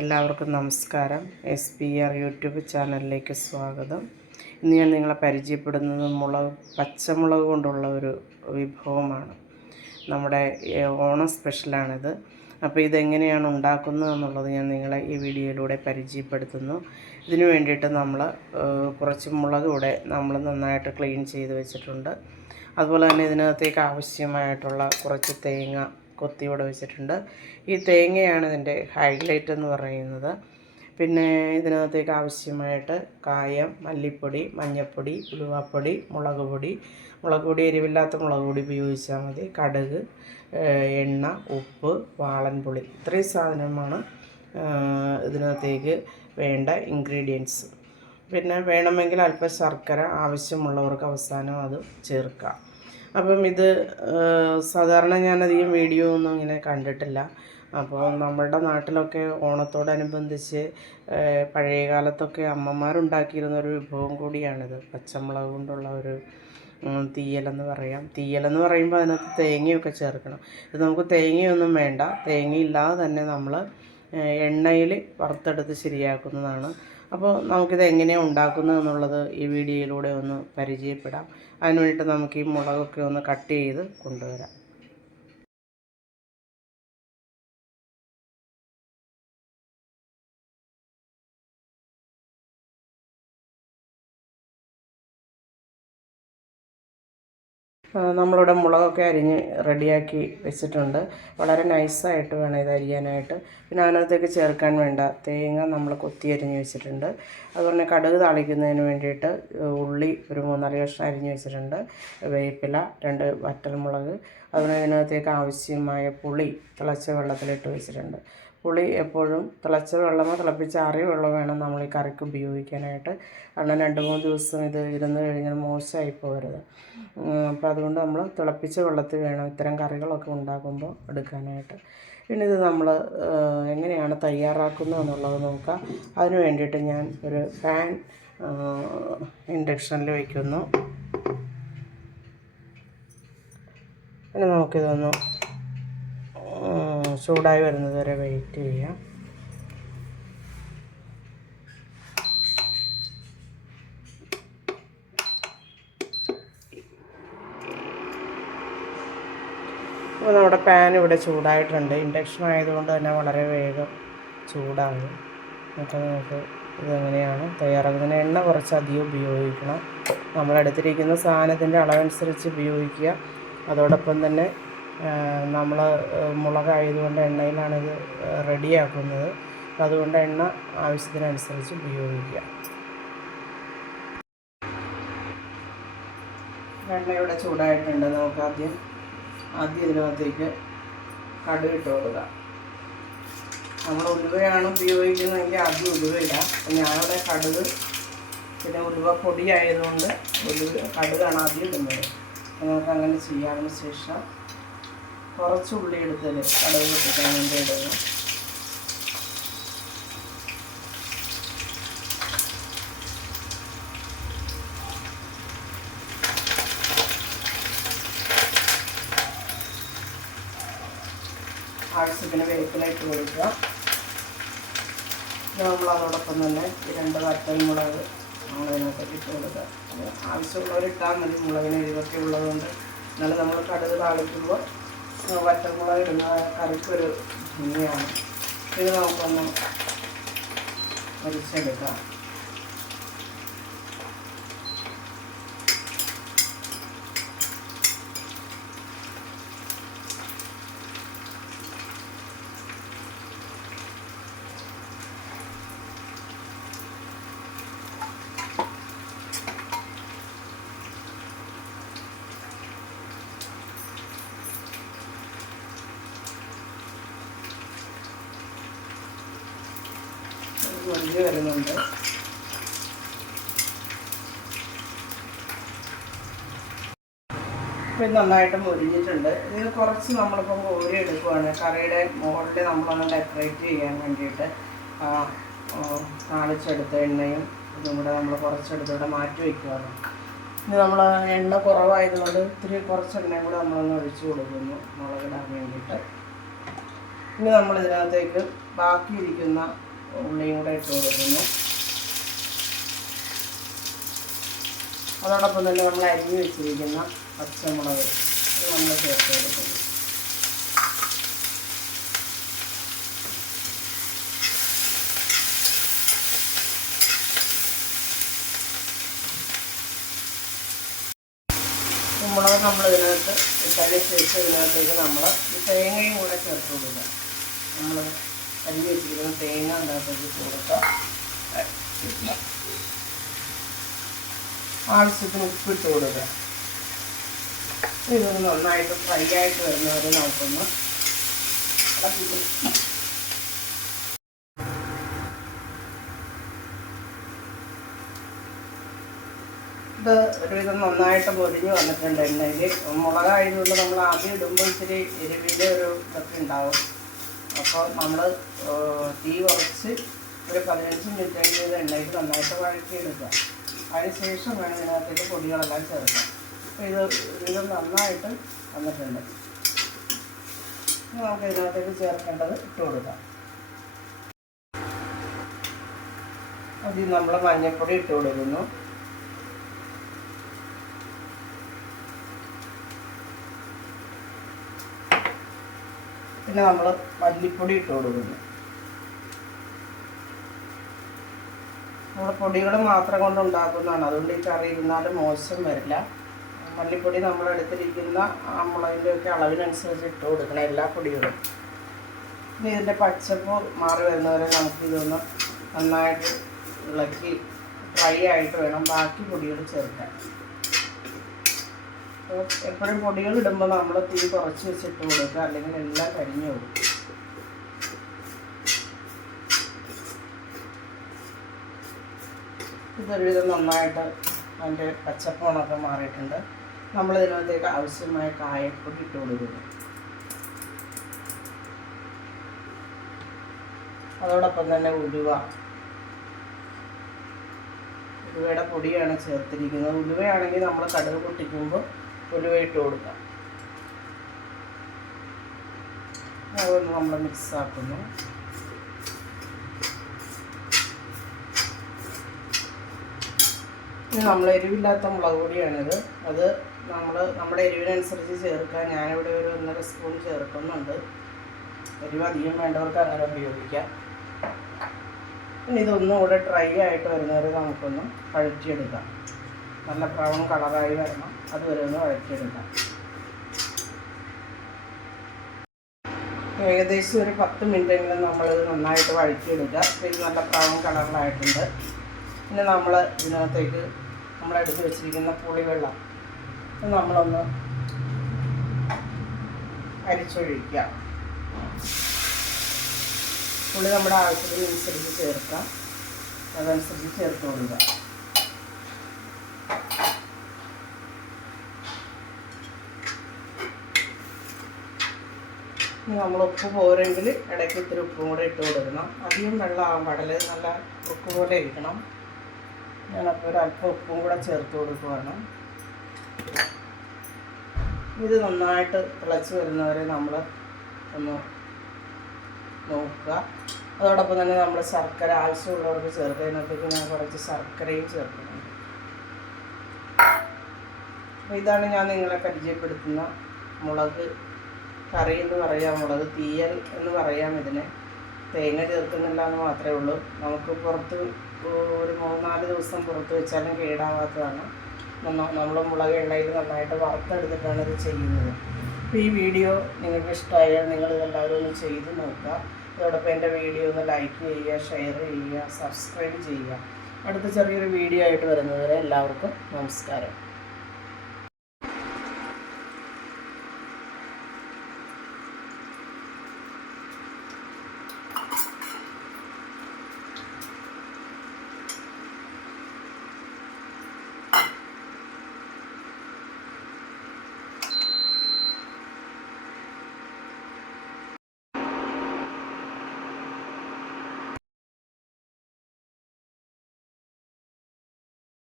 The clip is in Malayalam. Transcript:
എല്ലാവർക്കും നമസ്കാരം. SPR യൂട്യൂബ് ചാനലിലേക്ക് സ്വാഗതം. ഇന്ന് ഞാൻ നിങ്ങളെ പരിചയപ്പെടുന്നത് പച്ചമുളക് കൊണ്ടുള്ള ഒരു വിഭവമാണ്. നമ്മുടെ ഓണം സ്പെഷ്യലാണിത്. അപ്പോൾ ഇതെങ്ങനെയാണ് ഉണ്ടാക്കുന്നത് എന്നുള്ളത് ഞാൻ നിങ്ങളെ ഈ വീഡിയോയിലൂടെ പരിചയപ്പെടുത്തുന്നു. ഇതിനു വേണ്ടിയിട്ട് നമ്മൾ കുറച്ച് മുളക് ഇവിടെ നമ്മൾ നന്നായിട്ട് ക്ലീൻ ചെയ്ത് വെച്ചിട്ടുണ്ട്. അതുപോലെ തന്നെ ഇതിനകത്തേക്ക് ആവശ്യമായിട്ടുള്ള കുറച്ച് തേങ്ങ കൊത്തിയോടെ വെച്ചിട്ടുണ്ട്. ഈ തേങ്ങയാണ് ഇതിൻ്റെ ഹൈലൈറ്റ് എന്ന് പറയുന്നത്. പിന്നെ ഇതിനകത്തേക്ക് ആവശ്യമായിട്ട് കായം, മല്ലിപ്പൊടി, മഞ്ഞൾപ്പൊടി, ഉലുവാപ്പൊടി, മുളക് പൊടി എരിവില്ലാത്ത മുളക് പൊടി ഉപയോഗിച്ചാൽ മതി, കടുക്, എണ്ണ, ഉപ്പ്, വാളൻപുളി, ഇത്രയും സാധനമാണ് ഇതിനകത്തേക്ക് വേണ്ട ഇൻഗ്രീഡിയൻസ്. പിന്നെ വേണമെങ്കിൽ അല്പം ശർക്കര ആവശ്യമുള്ളവർക്ക് അവസാനം അത് ചേർക്കാം. അപ്പം ഇത് സാധാരണ ഞാനധികം വീഡിയോ ഒന്നും ഇങ്ങനെ കണ്ടിട്ടില്ല. അപ്പോൾ നമ്മളുടെ നാട്ടിലൊക്കെ ഓണത്തോടനുബന്ധിച്ച് പഴയ കാലത്തൊക്കെ അമ്മമാരുണ്ടാക്കിയിരുന്ന ഒരു വിഭവം കൂടിയാണിത്. പച്ചമുളക് കൊണ്ടുള്ള ഒരു തീയലെന്ന് പറയാം. തീയലെന്ന് പറയുമ്പോൾ അതിനകത്ത് തേങ്ങയൊക്കെ ചേർക്കണം. ഇത് നമുക്ക് തേങ്ങയൊന്നും വേണ്ട. തേങ്ങയില്ലാതെ തന്നെ നമ്മൾ എണ്ണയിൽ വറുത്തെടുത്ത് ശരിയാക്കുന്നതാണ്. അപ്പോൾ നമുക്കിത് എങ്ങനെയാണ് ഉണ്ടാക്കുന്നത് എന്നുള്ളത് ഈ വീഡിയോയിലൂടെ ഒന്ന് പരിചയപ്പെടാം. അതിന് വേണ്ടിയിട്ട് നമുക്ക് ഈ മുളകൊക്കെ ഒന്ന് കട്ട് ചെയ്ത് കൊണ്ടുവരാം. നമ്മളിവിടെ മുളകൊക്കെ അരിഞ്ഞ് റെഡിയാക്കി വെച്ചിട്ടുണ്ട്. വളരെ നൈസായിട്ട് വേണം ഇത് അരിയാനായിട്ട്. പിന്നെ അതിനകത്തേക്ക് ചേർക്കാൻ വേണ്ട തേങ്ങ നമ്മൾ കൊത്തി അരിഞ്ഞ് വെച്ചിട്ടുണ്ട്. അതുപോലെ കടുക് താളിക്കുന്നതിന് വേണ്ടിയിട്ട് ഉള്ളി ഒരു 3-4 കഷ്ണം അരിഞ്ഞ് വെച്ചിട്ടുണ്ട്. വേപ്പില, 2 വറ്റൽമുളക്, അതുപോലെ ഇതിനകത്തേക്ക് ആവശ്യമായ പുളി തിളച്ച വെള്ളത്തിലിട്ട് വെച്ചിട്ടുണ്ട്. പുളി എപ്പോഴും തിളച്ച വെള്ളമോ തിളപ്പിച്ചാറിയ വെള്ളം വേണം നമ്മൾ ഈ കറിക്ക് ഉപയോഗിക്കാനായിട്ട്. കാരണം 2-3 ദിവസം ഇത് ഇരുന്ന് കഴിഞ്ഞാൽ മോശമായി പോകരുത്. അപ്പോൾ അതുകൊണ്ട് നമ്മൾ തിളപ്പിച്ച വെള്ളത്തിൽ വേണം ഇത്തരം കറികളൊക്കെ ഉണ്ടാക്കുമ്പോൾ എടുക്കാനായിട്ട്. പിന്നെ ഇത് നമ്മൾ എങ്ങനെയാണ് തയ്യാറാക്കുന്നത് എന്നുള്ളത് നോക്കാം. അതിന് വേണ്ടിയിട്ട് ഞാൻ ഒരു പാൻ ഇൻഡക്ഷനിൽ വയ്ക്കുന്നു. പിന്നെ നമുക്കിതൊന്ന് ചൂടായി വരുന്നത് വരെ വെയിറ്റ് ചെയ്യാം. അപ്പോൾ നമ്മുടെ പാൻ ഇവിടെ ചൂടായിട്ടുണ്ട്. ഇൻഡക്ഷൻ ആയതുകൊണ്ട് തന്നെ വളരെ വേഗം ചൂടാകും. അപ്പോൾ നമുക്ക് ഇതെങ്ങനെയാണ് തയ്യാറാക്കുന്നത്. എണ്ണ കുറച്ചധികം ഉപയോഗിക്കണം. നമ്മളെടുത്തിരിക്കുന്ന സാധനത്തിൻ്റെ അളവനുസരിച്ച് ഉപയോഗിക്കുക. അതോടൊപ്പം തന്നെ നമ്മൾ മുളകായതുകൊണ്ട് എണ്ണയിലാണിത് റെഡിയാക്കുന്നത്. അതുകൊണ്ട് എണ്ണ ആവശ്യത്തിനനുസരിച്ച് ഉപയോഗിക്കുക. എണ്ണ ഇവിടെ ചൂടായിട്ടുണ്ട്. നമുക്ക് ആദ്യം ഇതിനകത്തേക്ക് കടുക് ഇട്ട് കൊടുക്കുക. നമ്മൾ ഉലുവയാണ് ഉപയോഗിക്കുന്നതെങ്കിൽ ആദ്യം ഉലുവ ഇടാം. ഞാനവിടെ കടുക് പിന്നെ ഉലുവ പൊടി ആയതുകൊണ്ട് കടുകാണ് ആദ്യം ഇടുന്നത്. നമുക്ക് അങ്ങനെ ചെയ്യാതിന് ശേഷം കുറച്ച് ഉള്ളി എടുത്തത് കടുക് പൊട്ടിക്കാൻ വേണ്ടി ഇടുന്നു. ആവശ്യത്തിന് വേപ്പില ഇട്ട് കൊടുക്കുക. നമ്മൾ അതോടൊപ്പം തന്നെ ഈ 2 വറ്റൽമുളക് നമ്മളതിനകത്തേക്ക് ഇട്ട് കൊടുക്കുക. ആവശ്യമുള്ളവർ ഇട്ടാൽ മതി. മുളകിന് എരിവൊക്കെ ഉള്ളതുകൊണ്ട്. എന്നാലും നമ്മൾ കടുക് താളിക്കുമ്പോൾ വറ്റൽമുളക് ഇടുന്ന കറിക്കൊരു ഭംഗിയാണ്. ഇത് നമുക്കൊന്ന് പൊരിച്ചെടുക്കാം. മൊരിഞ്ഞ് വരുന്നുണ്ട്. ഇപ്പം നന്നായിട്ട് മൊരിഞ്ഞിട്ടുണ്ട്. ഇത് കുറച്ച് നമ്മളിപ്പം കോരി എടുക്കുവാണ്. കറിയുടെ മുകളിൽ നമ്മളൊന്ന് ഡെക്കറേറ്റ് ചെയ്യാൻ വേണ്ടിയിട്ട് താളിച്ചെടുത്ത എണ്ണയും ഇതും കൂടെ നമ്മൾ കുറച്ചെടുത്തിവിടെ മാറ്റി വയ്ക്കുവാണ്. ഇനി നമ്മൾ എണ്ണ കുറവായതുകൊണ്ട് കുറച്ച് എണ്ണയും കൂടെ നമ്മളൊന്ന് ഒഴിച്ച് കൊടുക്കുന്നു മുളകിടാൻ വേണ്ടിയിട്ട്. ഇനി നമ്മൾ ഇതിനകത്തേക്ക് ബാക്കിയിരിക്കുന്ന ഉള്ളിയും കൂടെ ഇട്ട് കൊടുക്കുന്നു. അതോടൊപ്പം തന്നെ നമ്മൾ അരിഞ്ഞ് വെച്ചിരിക്കുന്ന പച്ചമുളക് നമ്മൾ ചേർത്ത് കൊടുക്കുന്നു. മുളക് നമ്മൾ ഇതിനകത്ത് ഇട്ടതിന് ശേഷം ഇതിനകത്തേക്ക് നമ്മൾ ഈ തേങ്ങയും കൂടെ ചേർത്ത് കൊടുക്കുക. നമ്മൾ അരിഞ്ഞ് വെച്ചിരിക്കുന്ന തേങ്ങ അതിനകത്തേക്ക് കൊടുക്കുക. ആവശ്യത്തിന് ഉപ്പിട്ട് കൊടുക്കുക. ഇതൊന്ന് നന്നായിട്ട് ഫ്രൈ ആയിട്ട് വരുന്നവരെ നമുക്കൊന്ന് ഇളക്കി. ഇത് ഒരുവിധം നന്നായിട്ട് പൊരിഞ്ഞ് വന്നിട്ടുണ്ട് എണ്ണയിൽ. മുളകായതുകൊണ്ട് നമ്മൾ ആദ്യം ഇടുമ്പോൾ ഇച്ചിരി എരിവിൻ്റെ ഒരു ഇതൊക്കെ ഉണ്ടാവും. അപ്പോൾ നമ്മൾ തീ കുറച്ച് ഒരു 15 മിനിറ്റ് എണ്ണയിൽ നന്നായിട്ട് വഴറ്റിയെടുക്കുക. അതിനുശേഷം വേണം ഇതിനകത്തേക്ക് പൊടികളെല്ലാം ചേർക്കാം. അപ്പോൾ ഇത് ഒരുവിധം നന്നായിട്ട് വന്നിട്ടുണ്ട്. നമുക്ക് ഇതിനകത്തേക്ക് ചേർക്കേണ്ടത് ഇട്ട് കൊടുക്കാം. അതിൽ നമ്മൾ മഞ്ഞൾപ്പൊടി ഇട്ട് കൊടുക്കുന്നു. പിന്നെ നമ്മൾ മല്ലിപ്പൊടി ഇട്ട് കൊടുക്കുന്നു. നമ്മൾ പൊടികൾ മാത്രം കൊണ്ട് ഉണ്ടാക്കുന്നതാണ്, അതുകൊണ്ട് ഈ കറി ഇരുന്നാലും മോശം വരില്ല. മല്ലിപ്പൊടി നമ്മൾ എടുത്തിരിക്കുന്ന ആ മുളകിൻ്റെയൊക്കെ അളവിനനുസരിച്ച് ഇട്ട് കൊടുക്കണം എല്ലാ പൊടികളും. ഇനി ഇതിൻ്റെ പച്ചപ്പ് മാറി വരുന്നവരെ നമുക്കിതൊന്ന് നന്നായിട്ട് ഇളക്കി ഫ്രൈ ആയിട്ട് വേണം ബാക്കി പൊടികൾ ചേർക്കാൻ. അപ്പോൾ എപ്പോഴും പൊടികൾ ഇടുമ്പോൾ നമ്മൾ തീ കുറച്ച് വെച്ചിട്ട് കൊടുക്കുക, അല്ലെങ്കിൽ എല്ലാം കരിഞ്ഞു പോകും. ഇതൊരുവിധം നന്നായിട്ട് അതിൻ്റെ പച്ചപ്പണമൊക്കെ മാറിയിട്ടുണ്ട്. നമ്മൾ ഇതിനകത്തേക്ക് ആവശ്യമായ കായപ്പൊടി ഇട്ട് കൊടുക്കുന്നു. അതോടൊപ്പം തന്നെ ഉലുവയുടെ പൊടിയാണ് ചേർത്തിരിക്കുന്നത്. ഉലുവയാണെങ്കിൽ നമ്മൾ കടുക് പൊട്ടിക്കുമ്പോൾ ഉലുവ ഇട്ട് കൊടുക്കാം. അതൊന്ന് നമ്മൾ മിക്സാക്കുന്നു. ഇനി നമ്മൾ എരിവില്ലാത്ത മുളക് പൊടിയാണിത്. അത് നമ്മുടെ എരിവിനനുസരിച്ച് ചേർക്കാൻ ഞാനിവിടെ ഒരു 1.5 സ്പൂൺ ചേർക്കുന്നുണ്ട്. എരിവ് അധികം വേണ്ടവർക്ക് അങ്ങനെ ഉപയോഗിക്കാം. ഇനി ഇതൊന്നുകൂടെ ഡ്രൈ ആയിട്ട് വരുന്നവരെ നമുക്കൊന്ന് വഴറ്റിയെടുക്കാം. നല്ല ബ്രൗൺ കളറായി വരണം, അതുവരെ ഒന്ന് വഴറ്റിയെടുക്കാം. ഏകദേശം ഒരു 10 മിനിറ്റെങ്കിലും നമ്മളിത് നന്നായിട്ട് വഴറ്റിയെടുക്കുക. ഇത് നല്ല ബ്രൗൺ കളറിലായിട്ടുണ്ട്. പിന്നെ നമ്മൾ ഇതിനകത്തേക്ക് നമ്മളെടുത്ത് വെച്ചിരിക്കുന്ന പുളിവെള്ളം നമ്മളൊന്ന് അരിച്ചൊഴിക്കുക. പുളി നമ്മുടെ ആവശ്യത്തിനനുസരിച്ച് ചേർക്കാം, അതനുസരിച്ച് ചേർത്ത് കൊടുക്കുക. നമ്മൾ ഉപ്പ് പോരെങ്കിൽ ഇടയ്ക്ക് ഇത്തിരി ഉപ്പും കൂടെ ഇട്ട് കൊടുക്കണം. അധികം വെള്ളമാകാൻ പാടില്ല, നല്ല ഉപ്പ് പോലെ ഇരിക്കണം. ഞാനപ്പോൾ ഒരല്പം ഉപ്പും കൂടെ ചേർത്ത് കൊടുക്കുകയാണ്. ഇത് നന്നായിട്ട് തിളച്ച് വരുന്നവരെ നമ്മൾ ഒന്ന് നോക്കുക. അതോടൊപ്പം തന്നെ നമ്മൾ ശർക്കര ആവശ്യമുള്ളവർക്ക് ചേർക്കുക. ഇതിനകത്തേക്ക് ഞാൻ കുറച്ച് ശർക്കരയും ചേർക്കുന്നുണ്ട്. അപ്പോൾ ഇതാണ് ഞാൻ നിങ്ങളെ പരിചയപ്പെടുത്തുന്ന മുളക് കറി എന്ന് പറയാം. മുളക് തീയൽ എന്ന് പറയാം ഇതിനെ. തേങ്ങ ചേർക്കുന്നില്ല എന്ന് മാത്രമേ ഉള്ളൂ. നമുക്ക് പുറത്ത് ഒരു 3-4 ദിവസം പുറത്ത് വെച്ചാലും കേടാവാത്തതാണ്. നമ്മൾ മുളക് എണ്ണയിൽ നന്നായിട്ട് വറുത്തെടുത്തിട്ടാണ് ഇത് ചെയ്യുന്നത്. അപ്പോൾ ഈ വീഡിയോ നിങ്ങൾക്ക് ഇഷ്ടമായാൽ നിങ്ങളിതെല്ലാവരും ഒന്ന് ചെയ്ത് നോക്കുക. അതോടൊപ്പം എൻ്റെ വീഡിയോ ഒന്ന് ലൈക്ക് ചെയ്യുക, ഷെയർ ചെയ്യുക, സബ്സ്ക്രൈബ് ചെയ്യുക. അടുത്ത ചെറിയൊരു വീഡിയോ ആയിട്ട് വരുന്നതുവരെ എല്ലാവർക്കും നമസ്കാരം.